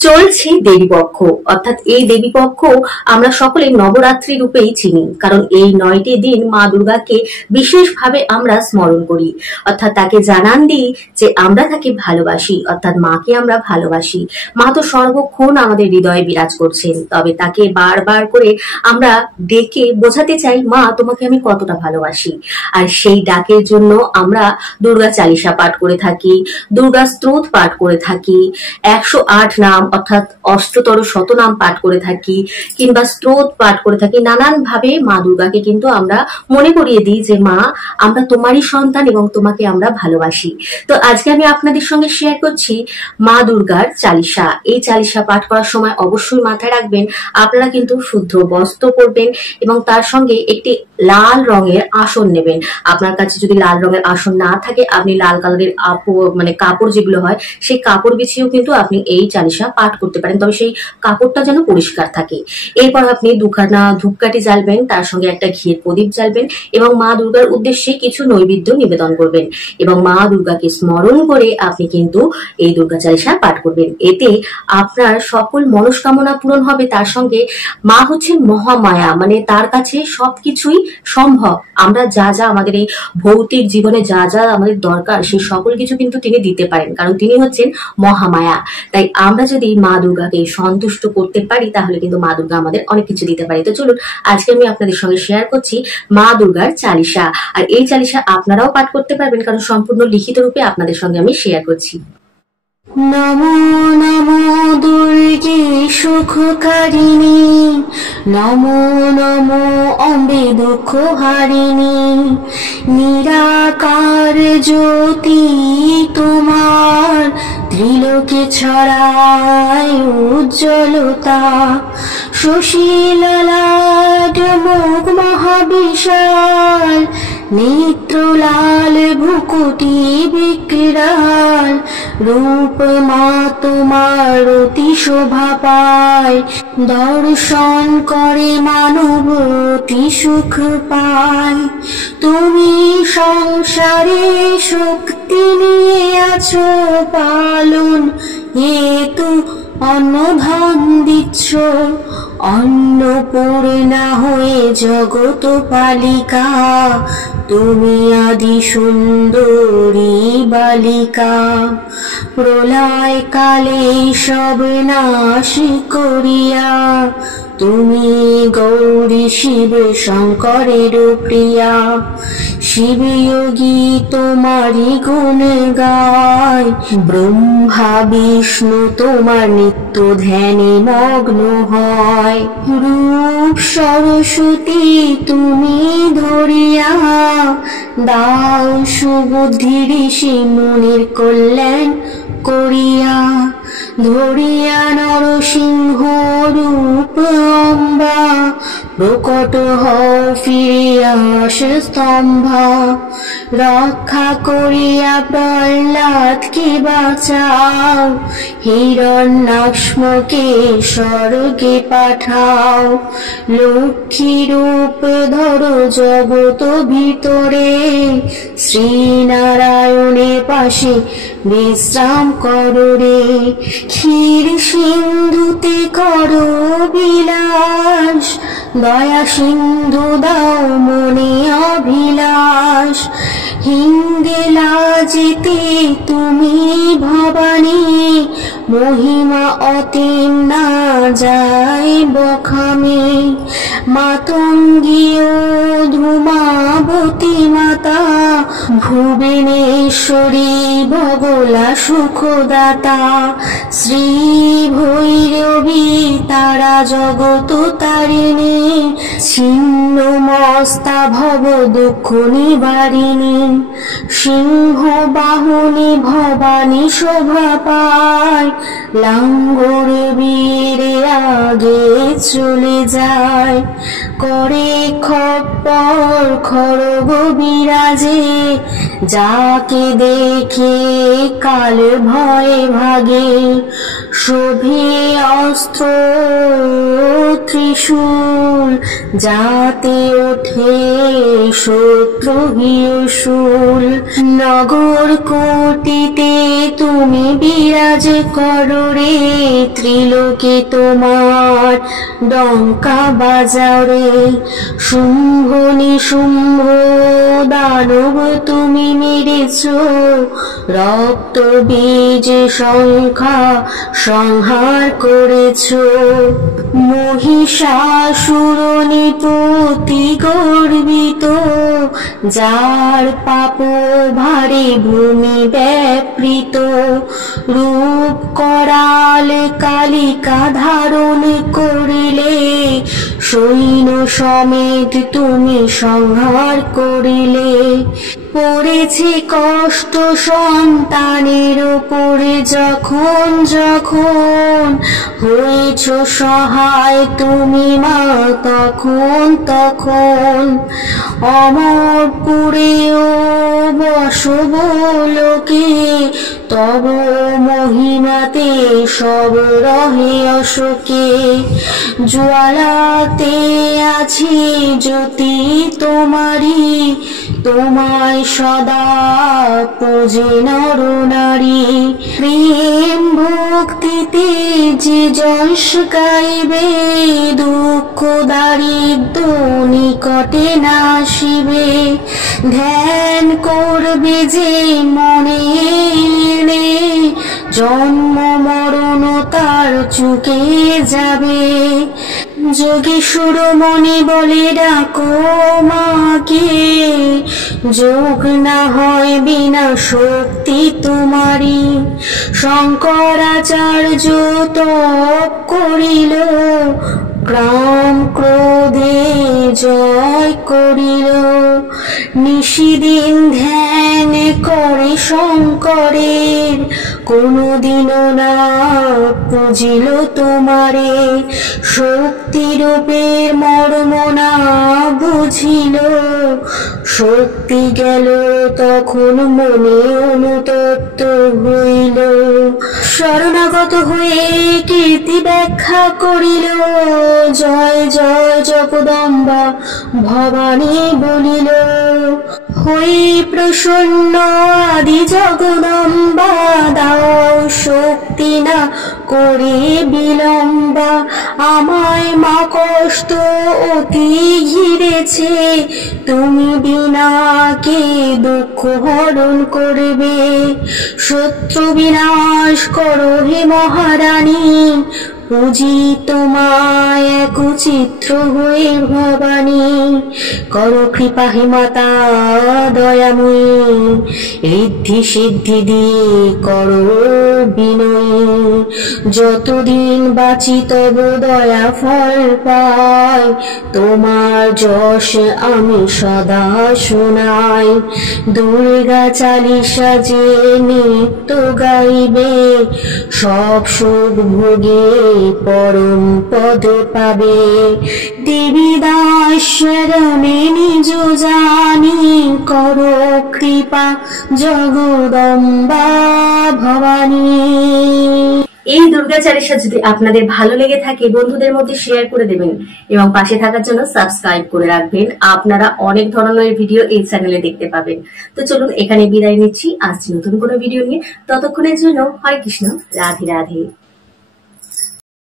চলছে দেবীপক্ষ, অর্থাৎ এই দেবীপক্ষ আমরা সকলে নবরাত্রি রূপেই চিনি, কারণ এই 9টি দিন মা দুর্গাকে বিশেষভাবে আমরা স্মরণ করি, অর্থাৎ তাকে জানান দিই যে আমরা তাকে ভালোবাসি, অর্থাৎ মাকে আমরা ভালোবাসি। মা তো সর্বক্ষণ আমাদের হৃদয়ে বিরাজ করছেন, তবে তাকে বারবার করে আমরা ডেকে বোঝাতে চাই, মা তোমাকে আমি কতটা ভালোবাসি। আর সেই ডাকের জন্য আমরা দুর্গা চালিসা পাঠ করে থাকি, দুর্গা স্তোত্র পাঠ করে থাকি, 108 নাম অর্থাৎ অষ্টতর শতনাম পাঠ করে থাকি, কিংবা স্তোত্র পাঠ করে থাকি। নানান ভাবে মা দুর্গাকে কিন্তু আমরা মনে করিয়ে দিই যে মা আমরা তোমারই সন্তান এবং তোমাকে আমরা ভালোবাসি। তো আজকে আমি আপনাদের সঙ্গে শেয়ার করছি মা দুর্গার চালিসা। এই চালিসা পাঠ করার সময় অবশ্যই মাথায় রাখবেন আপনারা কিন্তু শুদ্ধ বস্ত্র পরবেন এবং তার সঙ্গে একটি লাল রঙের আসন নেবেন। আপনার কাছে যদি লাল রঙের আসন না থাকে, আপনি লাল কালারের কাপড় যেগুলো হয় সেই কাপড় বিছিয়েও কিন্তু আপনি এই চালিসা পাঠ করতে পারেন, তবে সেই কাপড়টা যেন পরিষ্কার থাকে। এরপর আপনি দুখানা ধূপকাঠি জ্বালবেন, তার সঙ্গে একটা ঘিয়ের প্রদীপ জ্বালবেন এবং মা দুর্গার উদ্দেশ্যে কিছু নৈবেদ্য নিবেদন করবেন এবং মা দুর্গাকে স্মরণ করে আপনি কিন্তু এই দুর্গা চালিসা পাঠ করবেন। এতে আপনার সকল মনস্কামনা পূরণ হবে। তার সঙ্গে মা হচ্ছে মহামায়া, মানে তার কাছে সবকিছুই সম্ভব। আমরা যা যা আমাদের এই ভৌতিক জীবনে যা যা আমাদের দরকার সেই সকল কিছু কিন্তু তিনি দিতে পারেন, কারণ তিনি হচ্ছেন মহামায়া। তাই আমরা যদি মা দুর্গাকে সন্তুষ্ট করতে পারি তাহলে কিন্তু মা দুর্গা আমাদের অনেক কিছু দিতে পারে। তো চলুন আজকে আমি আপনাদের সঙ্গে শেয়ার করছি মা দুর্গার চালিসা। আর এই চালিসা আপনারাও পাঠ করতে পারবেন, কারণ সম্পূর্ণ লিখিত রূপে আপনাদের সঙ্গে আমি শেয়ার করছি। নমো নমো দুর্গে সুখকারিণী, নমো নমো অম্বে দুঃখ হারিণী, নিরাকার জ্যোতি তোমার ত্রিলোকে ছড়ায় উজ্জ্বলতা, সুশীলাট মুখ মহাবিশাল, নেত্রলাল ভুকুটি বিকরাল, রূপ মা তোমার অতি শোভা পায়, দর্শন করে মানব অতি সুখ পায়। তুমি সংসারে শক্তি নিয়ে আছো পালন, হেতু অন্নধান দিচ্ছ, অন্নপূর্ণা হয়ে জগৎ পালিকা, তুমি আদি সুন্দরী বালিকা। প্রলয় কালে সব নাশ করিয়া, তুমি গৌরী শিব শঙ্করের প্রিয়া, শিবযোগী তোমারি গুণ গায়, ব্রহ্মা বিষ্ণু তোমার নিত্য ধ্যানে মগ্ন হয়। রূপ সরস্বতী তুমি ধরিয়া, দাও সুবুদ্ধি ঋষি মুনির কল্যাণ করিয়া, ধরিয়া নরসিংহ রূপ অম্বা, প্রকট হও ফিরিয়া স্তম্ভা, রক্ষা করিয়া প্রহ্লাদকে বাঁচাও, হিরণ্যাক্ষকে স্বর্গে পাঠাও, লক্ষ্মী রূপ ধরো জগৎ ভিতরে, শ্রীনারায়ণের পাশে বিশ্রাম করো রে, ক্ষীর সিন্ধুতে করো বিলাস, দয়া সিন্ধু দাও মনে অভিলাষ, হিঙ্গেলা যেতে তুমি ভবানী, মহিমা অতীন না যায় বখামে, মাতঙ্গীয় ধূমাবতী মাতা, ভুবনেশ্বরী বগলা সুখদাতা, শ্রী ভৈরবী তারা জগৎ তারিণী, ছিন্ন মস্তা ভব দুঃখ নিবারিণী, সিংহ বাহুনী ভবানী শোভা পায়, লাঙ্গর বীরে আগে চলে যায়, করে খপ্পর খড়গ বিরাজে, যাকে দেখে কাল ভয়ে ভাগে, শোভে অস্ত্র ত্রিশূল, যাতে ওঠে শত্রুহিয়সূল। নগর কোটিতে তুমি বিরাজ করো রে, ত্রিলোকে তোমার ডঙ্কা বাজাও রে। শুম্ভ নিশুম্ভ দানব তুমি মেরেছ, রক্ত বীজ সংখ্যা সংহার করেছ। মহিষাসুর নিপতি গর্বিত, যার পাপ ভারে ভূমি ব্যাপৃত। রূপ করাল কালিকা ধারণ করিলে, সৈন্য সমেত তুমি সংহার করিলে। পড়েছে কষ্ট সন্তানের উপরে যখন যখন, হয়েছ সহায় তুমি মা তখন তখন। অমরপুরেও বসব লোকে, তব মহিমাতে সব রহে অশোকে। জ্বালাতে আছে জ্যোতি তোমারি, তোমায় সদা পূজে নর নারী। প্রেম ভক্তিতে যে যশ গাইবে, দুঃখ দারিদ্র নিকটে নাসিবে। ধ্যান করবে যে মনে এনে, জন্ম মরণ তার চুকে যাবে। যোগীশ্বর মনে বলে ডাকো মাকে, যোগ না হয় বিনা শক্তি তোমারি। শঙ্করাচার্য তপ করিল, গ্রাম ক্রোধে জয় করিল। নিশিদিন ধ্যান করে শঙ্করের, কোনদিনও না পুজিল তোমারে। শক্তিরূপের মর্ম না বুঝিল, শক্তি গেল তখন মনে অনুতপ্ত হইল। শরণাগত হয়ে কীর্তি ব্যাখ্যা করিল, জয় জয় জগদম্বা ভবানী বলিল। হই প্রসন্ন আদি জগদম্বা, দাও শক্তি না করে বিলম্বা। আমায় মা কষ্ট অতি ঘিরেছে, তুমি বিনা কে দুঃখ হরণ করবে। শত্রু বিনাশ করো হে মহারানী, পুজি তোমায় এক চিত্র হয়ে ভবানী। করো কৃপা হে মাতা দয়াময়ী, ঋদ্ধি সিদ্ধি দিয়ে করো বিনয়ী। যতদিন বাঁচি তব দয়া ফল পাই, তোমার যশ আমি সদা শোনাই। দুর্গা চালিসা যে নিত্য গাইবে, সব সুখ ভোগে পরম পদ পাবে। দেবী দাসরমে নিজ জানি, করো কৃপা জগদম্বা ভবানী। এই দুর্গা চালিসা যদি আপনাদের ভালো লেগে থাকে বন্ধুদের মধ্যে শেয়ার করে দেবেন এবং পাশে থাকার জন্য সাবস্ক্রাইব করে রাখবেন। আপনারা অনেক ধরনের ভিডিও এই চ্যানেলে দেখতে পাবেন। তো চলুন এখানে বিদায় নিচ্ছি, আসছি নতুন কোনো ভিডিও নিয়ে। ততক্ষণের জন্য হরে কৃষ্ণ, রাধে রাধে।